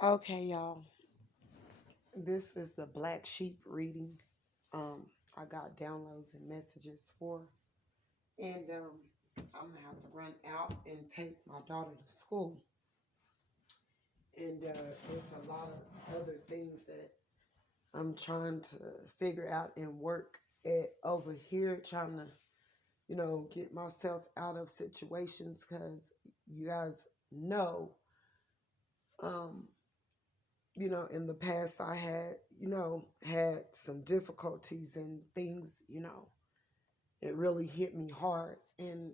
Okay, y'all. This is the Black Sheep reading. Um, I got downloads and messages for, and I'm gonna have to run out and take my daughter to school. And there's a lot of other things that I'm trying to figure out and work at over here, trying to, get myself out of situations because you guys know, um, in the past I had, had some difficulties and things, it really hit me hard. And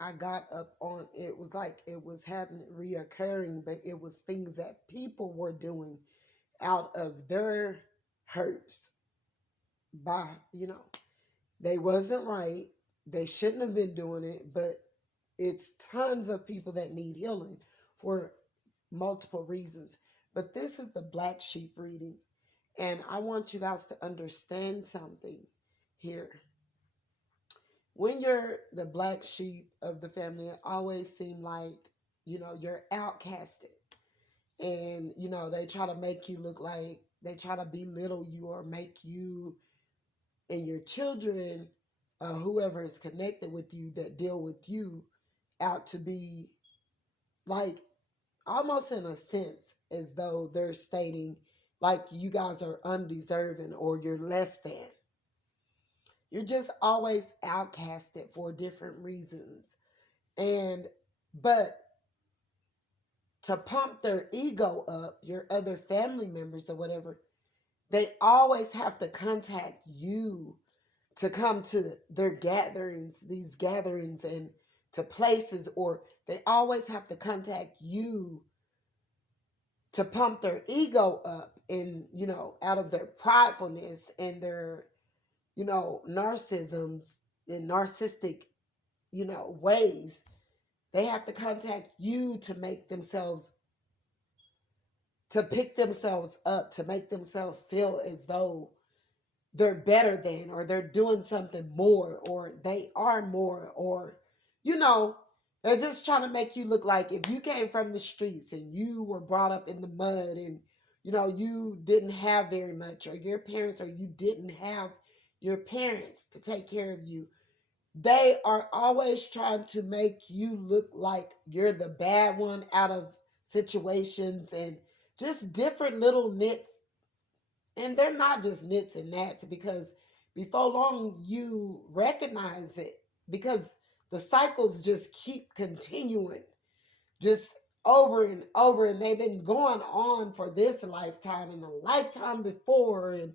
I got up on it was like it was happening reoccurring, but it was things that people were doing out of their hurts by, they wasn't right. They shouldn't have been doing it, but it's tons of people that need healing for multiple reasons. But this is the Black Sheep reading. And I want you guys to understand something here. When you're the black sheep of the family, it always seems like, you're outcasted. And, they try to make you look like they try to belittle you or make you and your children, whoever is connected with you that deal with you, out to be like almost in a sense as though they're stating like you guys are undeserving or you're less than. You're just always outcasted for different reasons. And, but to pump their ego up, your other family members or whatever, they always have to contact you to come to their gatherings, these gatherings, and to places, or they always have to contact you to pump their ego up and, out of their pridefulness and their, narcissisms and narcissistic, ways. They have to contact you to make themselves, to pick themselves up, to make themselves feel as though they're better than, or they're doing something more, or they are more, or, you know, they're just trying to make you look like if you came from the streets and you were brought up in the mud and, you didn't have very much, or your parents, or you didn't have your parents to take care of you. They are always trying to make you look like you're the bad one out of situations and just different little nits. And they're not just nits and gnats, because before long you recognize it, because the cycles just keep continuing, just over and over, and they've been going on for this lifetime and the lifetime before. And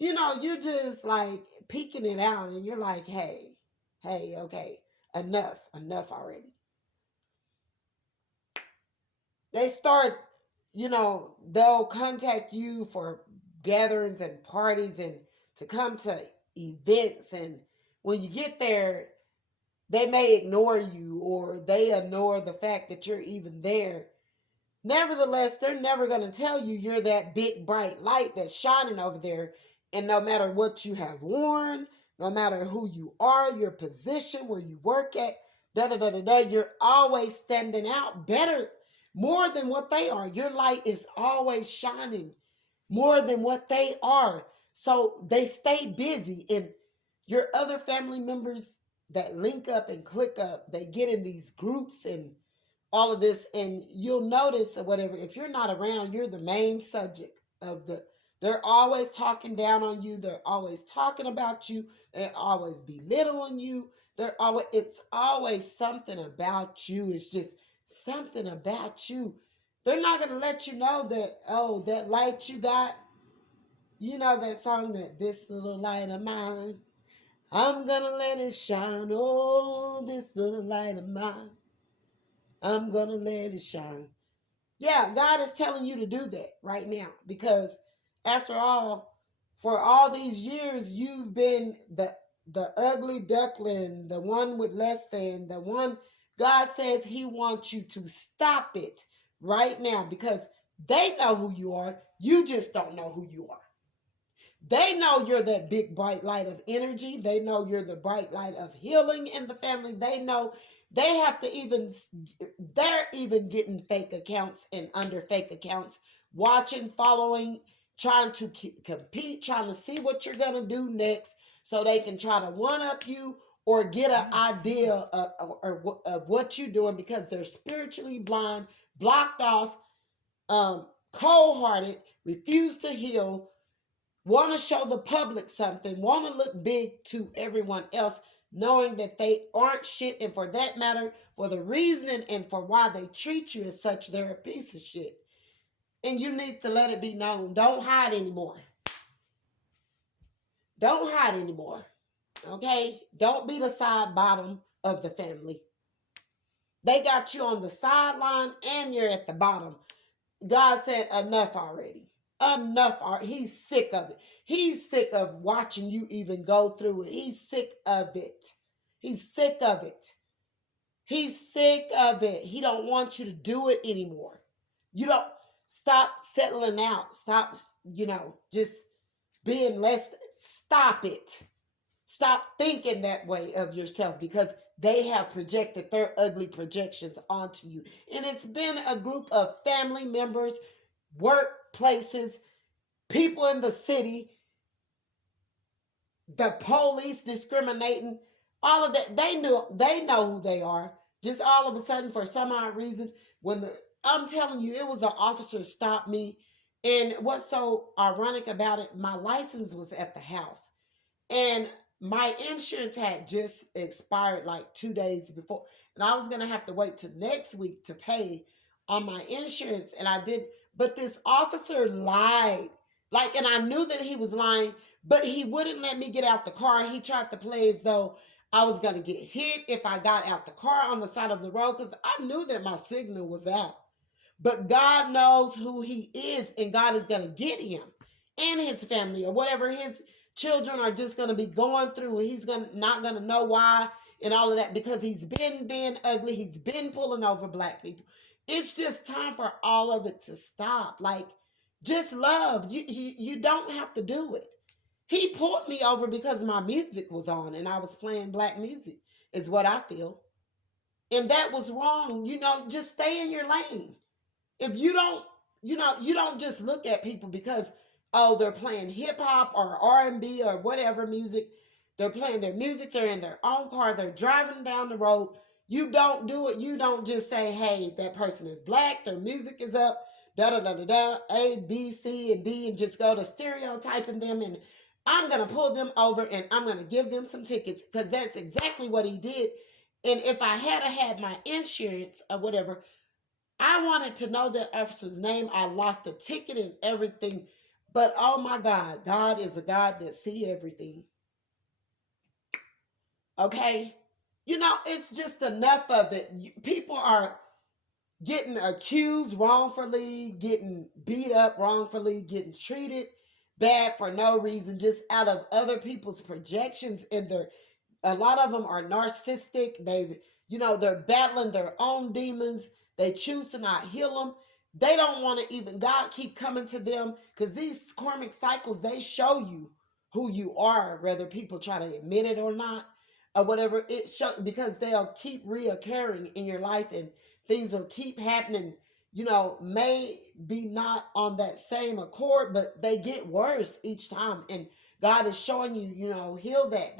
you just like peeking it out, and you're like, hey, okay, enough already. They start, they'll contact you for gatherings and parties and to come to events. And when you get there, they may ignore you, or they ignore the fact that you're even there. Nevertheless, they're never going to tell you you're that big bright light that's shining over there. And no matter what you have worn, no matter who you are, your position, where you work at, you're always standing out better, more than what they are. Your light is always shining more than what they are. So they stay busy. And your other family members that link up and click up, they get in these groups and all of this, and you'll notice or whatever, if you're not around, you're the main subject of the, they're always talking down on you, they're always talking about you, they're always belittling you, it's always something about you. It's just something about you. They're not going to let you know that, oh, that light you got, that song, that this little light of mine, I'm gonna let it shine, oh, this little light of mine, I'm gonna let it shine. Yeah, God is telling you to do that right now, because after all, for all these years, you've been the ugly duckling, the one with less than, the one. God says he wants you to stop it right now, because they know who you are. You just don't know who you are. They know you're that big bright light of energy. They know you're the bright light of healing in the family. They know They have to even, they're even getting fake accounts and under fake accounts, watching, following, trying to compete, trying to see what you're going to do next so they can try to one up you or get an idea of what you're doing because they're spiritually blind, blocked off, cold hearted, refuse to heal, want to show the public something, want to look big to everyone else, knowing that they aren't shit. And for that matter, for the reasoning and for why they treat you as such, they're a piece of shit. And you need to let it be known. Don't hide anymore. Don't hide anymore. Okay? Don't be the side bottom of the family. They got you on the sideline and you're at the bottom. God said enough already. Enough. He's sick of it. He's sick of watching you even go through it. He's sick of it. He's sick of it. He's sick of it. He don't want you to do it anymore. You don't stop settling out. Stop, just being less. Stop it. Stop thinking that way of yourself because they have projected their ugly projections onto you. And it's been a group of family members, workplaces, people in the city, the police discriminating, all of that. They know who they are. Just all of a sudden, for some odd reason, I'm telling you, it was an officer stopped me. And what's so ironic about it, my license was at the house. And my insurance had just expired like 2 days before. And I was going to have to wait till next week to pay on my insurance. And I did. But this officer lied. And I knew that he was lying, but he wouldn't let me get out the car. He tried to play as though I was going to get hit if I got out the car on the side of the road because I knew that my signal was out. But God knows who he is, and God is going to get him and his family or whatever his children are just going to be going through. He's not going to know why and all of that because he's been being ugly. He's been pulling over black people. It's just time for all of it to stop. Just love. You don't have to do it. He pulled me over because my music was on and I was playing black music is what I feel. And that was wrong. Just stay in your lane. If you don't, you don't just look at people because, oh, they're playing hip hop or R&B or whatever music. They're playing their music. They're in their own car. They're driving down the road. You don't do it. You don't just say, hey, that person is black. Their music is up. Da da da da da. A, B, C, and D, and just go to stereotyping them. And I'm going to pull them over and I'm going to give them some tickets because that's exactly what he did. And if I had my insurance or whatever, I wanted to know the officer's name. I lost the ticket and everything. But oh my God, God is a God that sees everything. Okay? It's just enough of it. People are getting accused wrongfully, getting beat up wrongfully, getting treated bad for no reason, just out of other people's projections. And a lot of them are narcissistic. They're battling their own demons. They choose to not heal them. They don't want to even, God keep coming to them because these karmic cycles, they show you who you are, whether people try to admit it or not, or whatever. Because they'll keep reoccurring in your life and things will keep happening, may be not on that same accord, but they get worse each time. And God is showing you, heal that.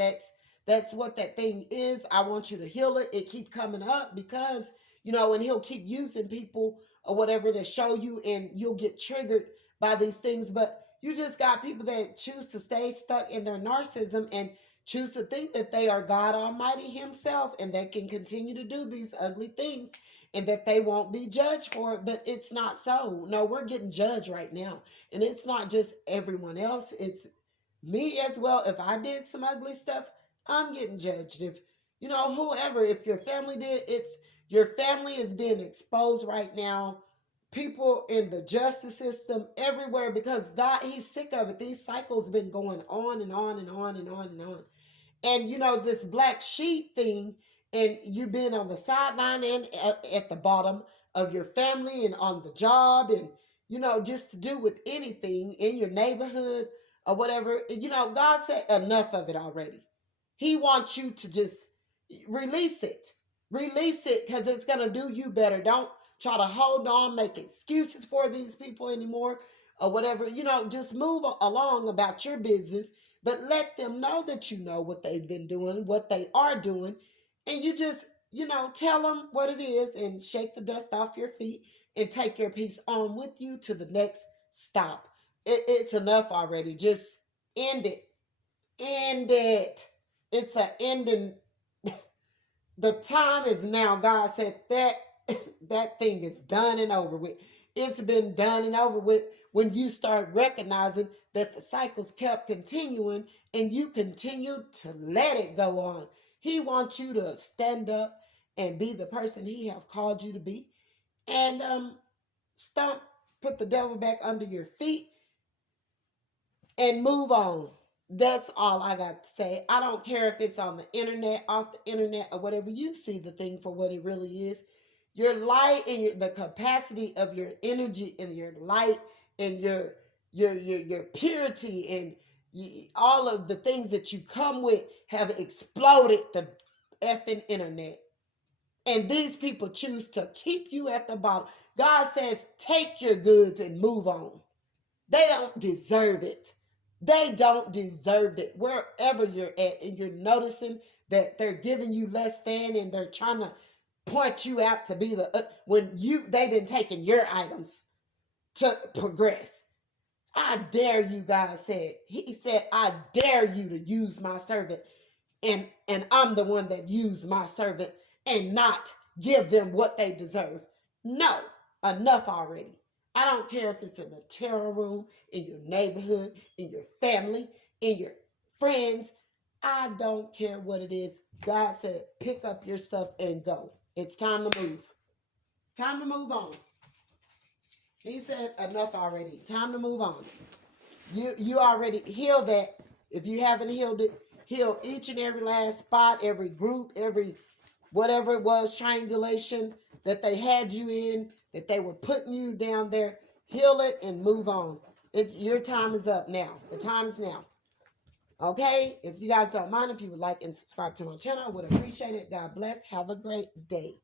That's what that thing is. I want you to heal it. It keep coming up because, and he'll keep using people or whatever to show you and you'll get triggered by these things. But you just got people that choose to stay stuck in their narcissism and choose to think that they are God Almighty himself and they can continue to do these ugly things and that they won't be judged for it. But it's not so. No, we're getting judged right now. And it's not just everyone else. It's me as well. If I did some ugly stuff, I'm getting judged. If, whoever, if your family did, your family is being exposed right now. People in the justice system, everywhere, because God, he's sick of it. These cycles been going on and on and on and on and on. And, this black sheep thing, and you being on the sideline and at the bottom of your family and on the job and, just to do with anything in your neighborhood or whatever, God said enough of it already. He wants you to just release it. Release it because it's going to do you better. Don't try to hold on, make excuses for these people anymore or whatever. Just move along about your business, but let them know that you know what they've been doing, what they are doing. And you just, tell them what it is and shake the dust off your feet and take your piece on with you to the next stop. It's enough already. Just end it. End it. It's an ending. The time is now. God said that that thing is done and over with. It's been done and over with when you start recognizing that the cycles kept continuing and you continue to let it go on. He wants you to stand up and be the person he have called you to be, and stomp, put the devil back under your feet and move on. That's all I got to say. I don't care if it's on the internet, off the internet, or whatever. You see the thing for what it really is. Your light and the capacity of your energy and your light and your purity and all of the things that you come with have exploded the effing internet. And these people choose to keep you at the bottom. God says, take your goods and move on. They don't deserve it. They don't deserve it. Wherever you're at and you're noticing that they're giving you less than and they're trying to point you out to be when they've been taking your items to progress. I dare you, God said. He said, I dare you to use my servant. And I'm the one that used my servant and not give them what they deserve. No, enough already. I don't care if it's in the terror room, in your neighborhood, in your family, in your friends. I don't care what it is. God said, pick up your stuff and go. It's time to move. Time to move on. He said, enough already. Time to move on. You already healed that. If you haven't healed it, heal each and every last spot, every group, every whatever it was, triangulation that they had you in, that they were putting you down there. Heal it and move on. Your time is up now. The time is now. Okay? If you guys don't mind, if you would like and subscribe to my channel, I would appreciate it. God bless. Have a great day.